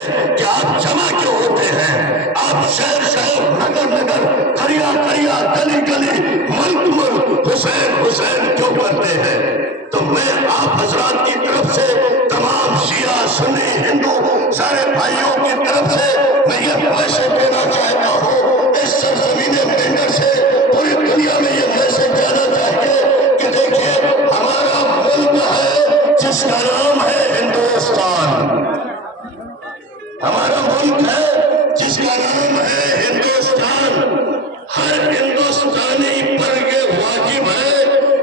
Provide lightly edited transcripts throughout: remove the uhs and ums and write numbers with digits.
کہ آپ جمع کیوں ہوتے ہیں، آپ شہر شہر نگر نگر قریہ قریہ گلی گلی ملک ملک حسین حسین کیوں کرتے ہیں؟ تو میں آپ حضرات کی طرف سے تمام شیعہ سنی ہندو سارے بھائیوں کی طرف سے میں یہ میسج دینا چاہتا ہوں، اس سرزمین مہنگر سے پوری دنیا میں یہ میسج جانا چاہیے کہ دیکھیے ہمارا ملک ہے جس کا نام ہے ہندوستان، ہمارا ملک ہے جس کا نام ہے ہندوستان۔ ہر ہندوستانی پر یہ واجب ہے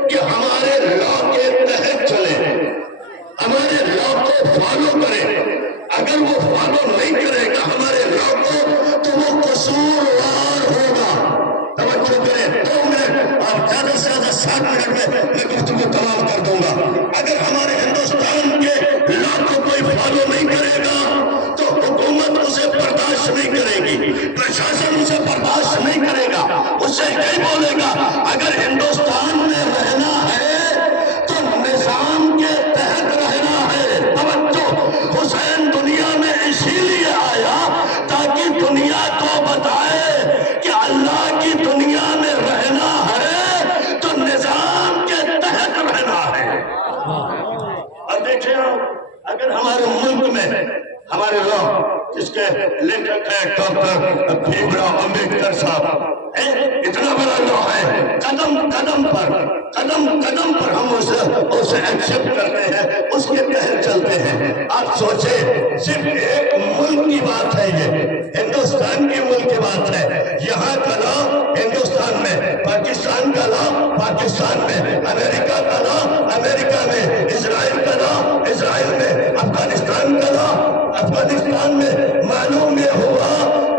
کہ ہمارے لا کے تحت چلے، ہمارے لا کو فالو کرے۔ اگر وہ فالو نہیں کرے گا ہمارے لا کو تو وہ قصوروار ہوگا۔ توجہ کریں، 2 منٹ آپ زیادہ سے زیادہ 7 منٹ میں گفتگو تمام کر دوں گا۔ اگر ہمارے ہندوستان کے لا کو کوئی فالو نہیں کرے گا تو حکومت اسے برداشت نہیں کرے گی، پرشاسن اسے برداشت نہیں کرے گا، اسے کہیں بولے گا اگر ہندوستان میں رہنا ہے تو نظام کے تحت رہنا ہے۔ توجہ، حسین دنیا میں اسی لیے آیا تاکہ دنیا کو بتائے کہ اللہ کی دنیا میں رہنا ہے تو نظام کے تحت رہنا ہے۔ اب دیکھیں آپ، اگر ہمارے ملک میں ہمارے لوگ جس کے لیکھک ہے ڈاکٹر بھیم راؤ امبیڈکر صاحب، اتنا بڑا لو ہے، قدم قدم پر ہم اسے ایکسپٹ کرتے ہیں، اس کے تحت چلتے ہیں۔ آپ سوچیں، صرف ایک ملک کی بات ہے، یہ ہندوستان کی ملک کی بات ہے۔ یہاں کا لا ہندوستان میں، پاکستان کا لا پاکستان میں، امریکہ کا لا امریکہ میں، اسرائیل کا لا اسرائیل میں، افغانستان کا لا افغانستان میں۔ معلوم یہ ہوا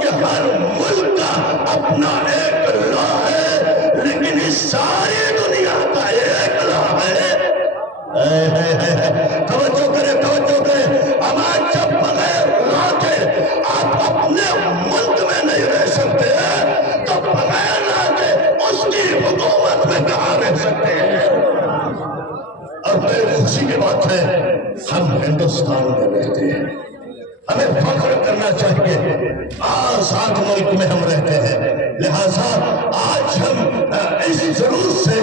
کہ ہر ملک کا اپنا ایک لا ہے، لیکن اس ساری دنیا کا ایک لا ہے۔ توجہ کریں، اب آج جب بغیر لا کے آپ اپنے ملک میں نہیں رہ سکتے ہیں تو بغیر لا کے اس کی حکومت میں کہاں رہ سکتے ہیں؟ اور بڑی خوشی کی بات ہے ہم ہندوستان میں رہتے ہیں، ہمیں فخر کرنا چاہیے، آزاد ملک میں ہم رہتے ہیں۔ لہذا آج ہم اس ضرور سے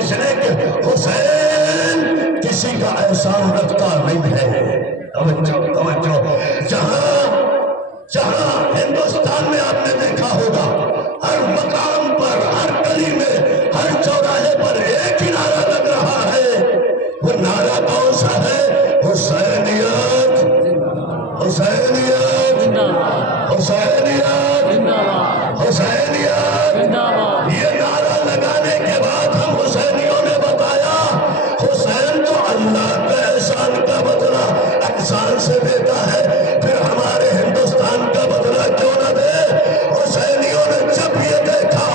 اس لیے کہ حسین کسی کا احسان رکھتا نہیں ہے۔ توجہ، جہاں ہندوستان میں آپ نے دیکھا ہوگا ہر مقام پر، ہر گلی میں، ہر چوراہے پر ایک ہی نعرہ لگ رہا ہے۔ وہ نعرہ کون سا ہے؟ حسینیت، حسینیت، حسینیت، حسینیت۔ یہ نعرہ لگانے کے بعد ہم حسینیوں نے بتایا حسین تو اللہ کے احسان کا بدلہ احسان سے دیتا ہے، پھر ہمارے ہندوستان کا بدلہ کیوں نہ دے؟ حسینیوں نے جب یہ دیکھا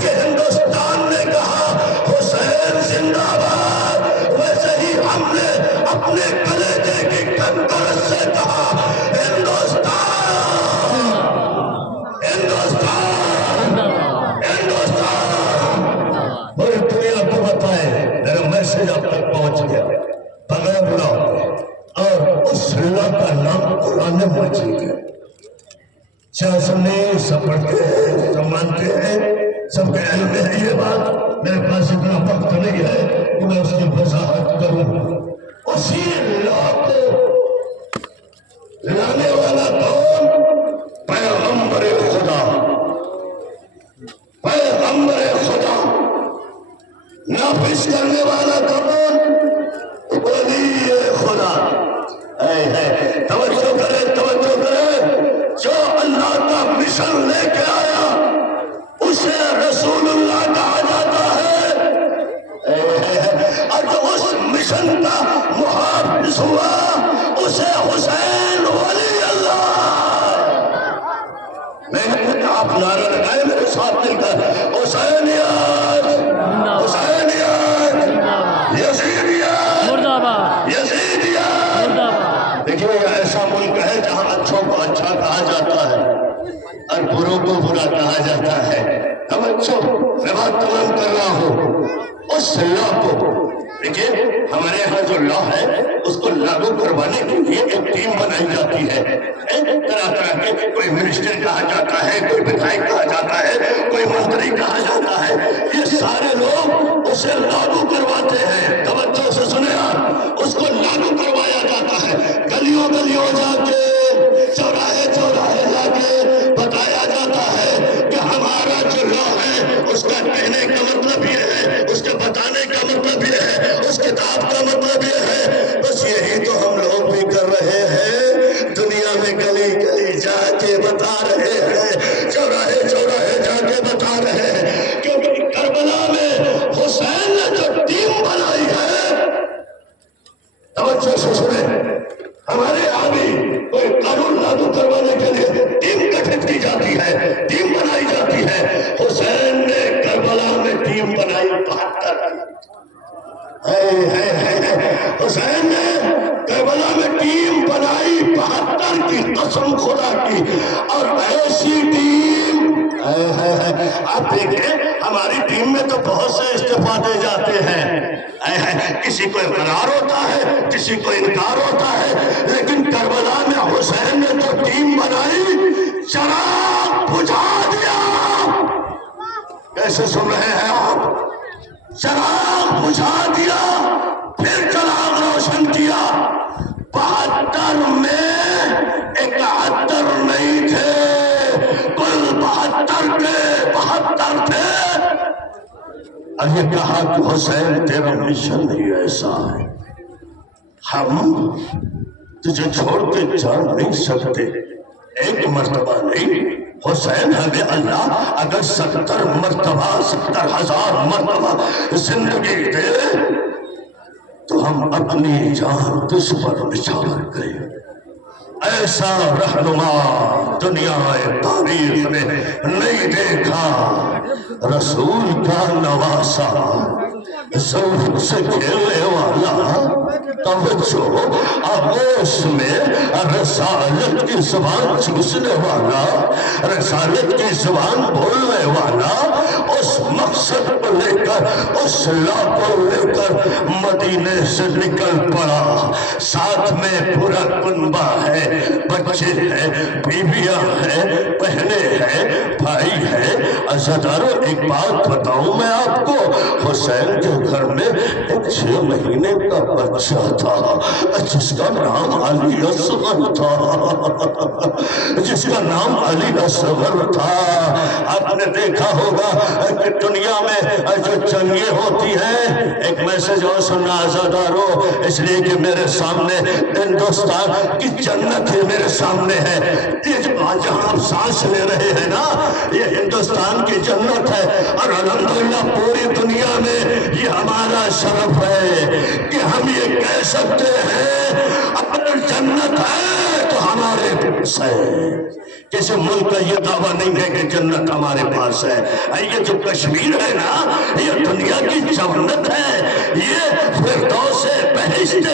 کہ ہندوستان نے کہا حسین زندہ باد، ویسے ہی ہم نے اپنے کلیجے کی کنکرش سے کہا ہندوستان، ہندوستان، ہندوستان۔ پوری دنیا کو بتائے میرا میسج آپ تک پہنچ گیا، بغیر لا اور اس لا کا نام قرآن مجید ہے۔ شاہ سنی سب پڑھتے ہیں، سب مانتے ہیں، سب کے علم میں ہے یہ بات، میرے پاس اتنا وقت نہیں ہے کہ میں اس کی وضاحت کروں۔ اسی لا کو لانے والا کون؟ پیغمبر خدا، پیغمبر خدا۔ نافذ کرنے والا کون؟ ولی خدا۔ توجہ کرے، جو اللہ کا مشن لے کے آیا اسے رسول اللہ کہا جاتا ہے، اور جو اس مشن کا محافظ ہوا اسے حسین ولی اللہ۔ میں نے کہا آپ نعرہ لگائے میرے ساتھ مل کر، حسینیت، حسینیت، یزیدیت، یزیدیت۔ دیکھیے یہ ایسا ملک ہے جہاں اچھوں کو اچھا کہا جاتا ہے اور بروں کو برا کہا جاتا ہے۔ توجہ، میں بات تمام کر رہا ہوں، اس لا کو دیکھیے ہمارے یہاں جو لا ہے اس کو لاگو کروانے کے لیے ایک ٹیم بنائی جاتی ہے، طرح طرح کے، کوئی منسٹر کہا جاتا ہے، کوئی ودھائک کہا جاتا ہے، کوئی منتری کہا جاتا ہے، یہ سارے لوگ اسے لاگو کرواتے ہیں۔ توجہ سے سنیں آپ، اس کو لاگو کروایا جاتا ہے، گلیوں گلیوں جا کے، چوراہے چوراہے جا کے بتایا جاتا ہے کہ ہمارا جو لا ہے اس کا کہنے کا مطلب یہ ہے، اس کے بتانے کا مطلب یہ ہے، اس کتاب کا مطلب یہ ہے۔ بس یہی تو ہم لوگ بھی کر رہے ہیں، دنیا میں گلی گلی جا کے بتا رہے ہیں، چوراہے چوراہے جا کے بتا رہے ہیں، کیونکہ کربلا میں حسین نے جو ٹیم بنائی ہے، توجہ سے سنیں، ہمارے یہاں بھی کوئی قانون لاگو کروانے کے لیے ٹیم گٹھت کی جاتی ہے، ٹیم بنائی جاتی ہے۔ حسین نے کربلا میں ٹیم بنائی 72۔ حسین نے کربلا میں ٹیم بنائی 72 کی، قسم خدا کی، اور ایسی ٹیم، آپ دیکھیں ہماری ٹیم میں تو بہت سے استعفا دے جاتے ہیں، کسی کو اقرار ہوتا ہے، کسی کو انکار ہوتا ہے، لیکن کربلا میں حسین نے جو ٹیم بنائی، چراغ بجھا دیا۔ کیسے سن رہے ہیں آپ؟ چراغ بجھا دیا، پھر چراغ روشن کیا۔ 72 میں 71 نہیں تھے، کل 72 کے 72 تھے۔ اور یہ کہا کہ حسین تیرا مشن ہی ایسا ہے، ہم تجھے چھوڑ کے جا نہیں سکتے۔ ایک مرتبہ نہیں حسین، ہمیں اللہ اگر 70 مرتبہ 70,000 مرتبہ زندگی دے تو ہم اپنی جان تجھ پر نچھاور کریں۔ ایسا رہنما دنیا تاریخ نے نہیں دیکھا، رسول کا نواسا، زور سے کھیلنے والا، توجہ آغوش میں رسالت کی زبان چوسنے والا، رسالت کی زبان بولنے والا، اس مقصد کو لے کر، اس لا کو لے کر مدینے سے نکل پڑا۔ ساتھ میں پورا کنبہ ہے، بچے ہیں، بیویاں ہیں، بہنیں ہیں، بھائی ہیں۔ عزادارو ایک بات بتاؤں میں آپ کو، حسین کے گھر میں ایک 6 مہینے کا بچہ تھا جس کا نام علی اصغر تھا، جس کا نام علی اصغر تھا۔ آپ نے دیکھا ہوگا کہ دنیا میں جو جنگیں ہوتی ہیں، ایک میسج اور سننا عزادارو، اس لیے کہ میرے سامنے ہندوستان کی جنت ہے، میرے سامنے ہے، یہ جہاں آپ سانس لے رہے ہیں نا، یہ ہندوستان کی جنت ہے، اور الحمدللہ پوری دنیا میں یہ ہمارا شرف ہے کہ ہم یہ کہہ سکتے ہیں اگر جنت ہے تو ہمارے پاس ہے۔ کسی ملک کا یہ دعویٰ نہیں ہے کہ جنت ہمارے پاس ہے۔ یہ جو کشمیر ہے نا، یہ دنیا کی جنت ہے، یہ فردوس بہشت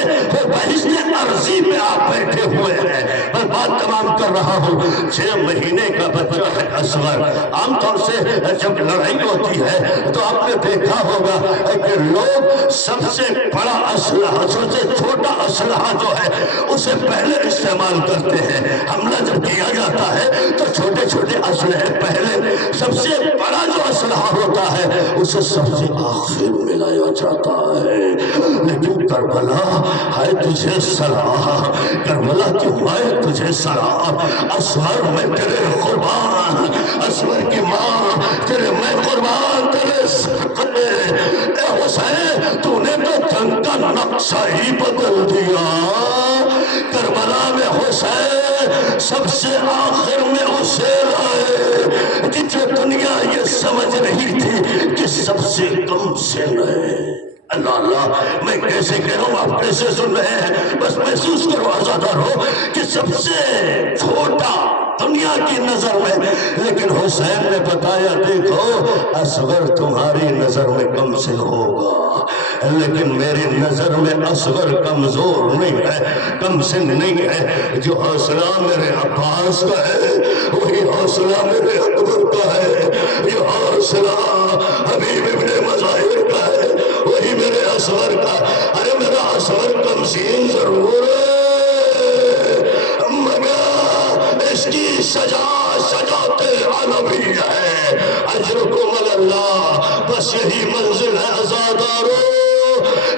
ارضی پہ آپ بیٹھے ہوئے ہیں۔ میں بات تمام کر رہا ہوں، 6 مہینے کا بچہ ہے اصغر۔ عام طور سے جب لڑائی ہوتی ہے تو آپ نے دیکھا ہوگا کہ لوگ سب سے بڑا اسلحہ، سب سے چھوٹا اسلحہ جو ہے اسے پہلے استعمال کرتے ہیں۔ حملہ جب کیا جاتا ہے تو چھوٹے چھوٹے اسلحے پہلے، سب سے بڑا جو اسلحہ ہوتا ہے اسے سب سے آخر میں لایا جاتا ہے۔ لیکن کربلا ہے تجھے سلام، کربلا کی ماں تجھے سلام، اصغر میں تیرے قربان، اصغر کی ماں تیرے میں قربان، تیرے صدقے۔ اے حسین تو نے تو جنگ کا نقشہ ہی بدل دیا۔ کربلا میں حسین سب سے آخر میں اسے لائے کہ دنیا یہ سمجھ رہی تھی کہ سب سے کم سے لائے۔ اللہ اللہ، میں کیسے کہہ رہا ہوں، آپ کیسے سن رہے ہیں؟ بس محسوس کرو عزادارو کہ سب سے چھوٹا دنیا کی نظر میں، لیکن حسین نے بتایا دیکھو اصغر تمہاری نظر میں کم سن ہوگا، لیکن میری نظر میں اصغر کمزور نہیں ہے، کم سن نہیں ہے۔ جو حوصلہ میرے عباس کا ہے وہی حوصلہ میرے اکبر کا ہے، یہ حوصلہ حبیب ابن مظاہر کا ہے وہی میرے اصغر کا، ارے میرا اصغر کمسین ضرور ہے مگر اس کی سجا سجات عالمی ہے، اجرکم اللہ، بس یہی منزل ہے عزادارو۔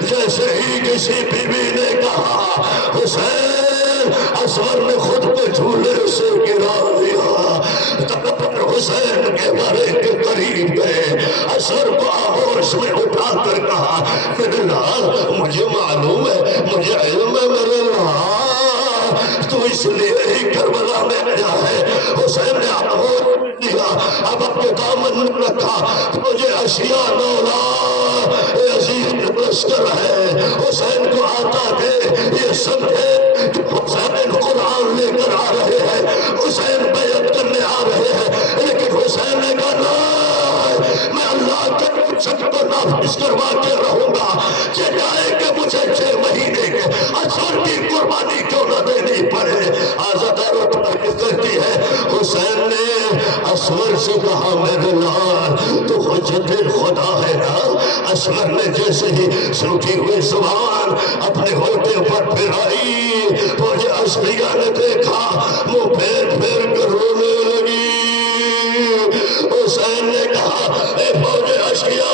جیسے ہی کسی بی بی نے کہا حسین، اصغر نے خود کو جھولے سے گرا دیا، تب پر حسین کے بارے کے قریب گئے، اصغر کو آغوش میں اٹھا کر کہا میرے لال مجھے معلوم ہے، مجھے علم ہے میرے لال، تو اس لیے ہی کربلا میں آیا ہے۔ حسین نے آغوش دیا، اب اپنے دامن میں رکھا، مجھے اشیاء مولا عزیز لشکر ہے، حسین کو آتا دے، یہ سمجھے کہ حسین قرآن لے کر آ رہے ہیں، حسین بیعت کرنے آ رہے ہیں، لیکن حسین نے کہا نہیں، میں اللہ کے وچن کو نافذ کروا کے رہوں گا، کہ جائے کہ مجھے 6 مہینے کے اصغر کی قربانی کیوں نہ دینی پڑے۔ آزادارو تعریف کرتی ہے حسین نے اصغر سے کہا میرے لال تو حجت خدا ہے نا۔ اصغر نے جیسے ہی سوکھی ہوئی زبان اپنے ہوٹے پر پھرائی، مجھے اصغریہ نے دیکھا، منہ پھیر پھیر کر رونے لگی۔ حسین نے کہا اے فوج اشقیا،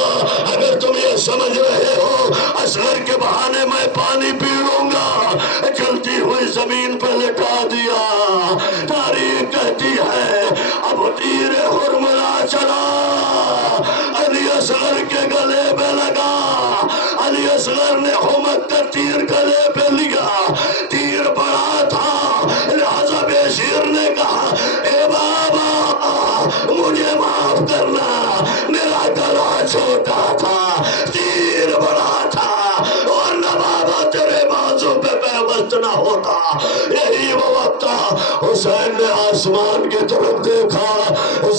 اگر تم یہ سمجھ رہے ہو اصغر کے بہانے میں پانی پی لوں گا، جلتی ہوئی زمین پہ لٹا دیا۔ تاریخ کہتی ہے اب تیر حرملا چلا، علی اصغر کے گلے پہ لگا، علی اصغر نے حمد کا تیر گلے پہ لیا، تیر بڑا تھا، لہذا بشیر نے کہا اے بابا مجھے معاف کرنا، میرا گلا چھوٹا تھا، تیر بڑا تھا، ورنہ بابا تیرے بازو پہ پیوست نہ ہوتا۔ یہی وہ وقت تھا، حسین نے آسمان کی طرف دیکھا،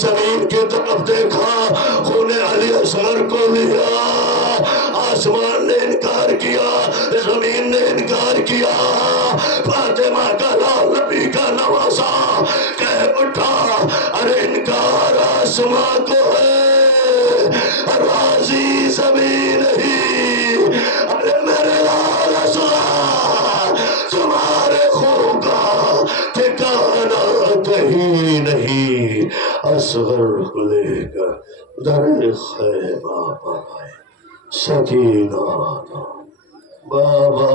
زمین کی طرف دیکھا، خون علی اصغر کو لیا، آسمان نے انکار کیا، زمین نے انکار کیا، فاطمہ کا لال نبی کا نواسا کہہ اٹھا ارے انکار آسمان کو ہے، راضی زمین ہی، ارے میرے لال اصغر تمہارے خون کا ٹھکانا کہیں نہیں۔ اصغر کو لے کر در خیمہ پر آئے، سکینہ بابا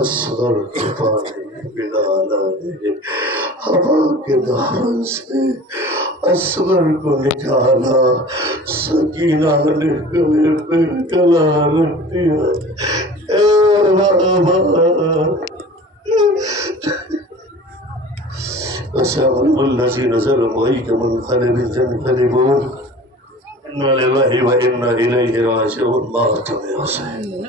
اصغر کے پانی پلانا ہے، ہوا کے دامن سے اصغر کو نکالا، سکینہ نے گلے پہ گلا رکھ دیا، اے بابا أسأل الذي نزل عليك منقلب تنقلبون إنا لله وإنا إليه راجعون۔ مات يا حسين،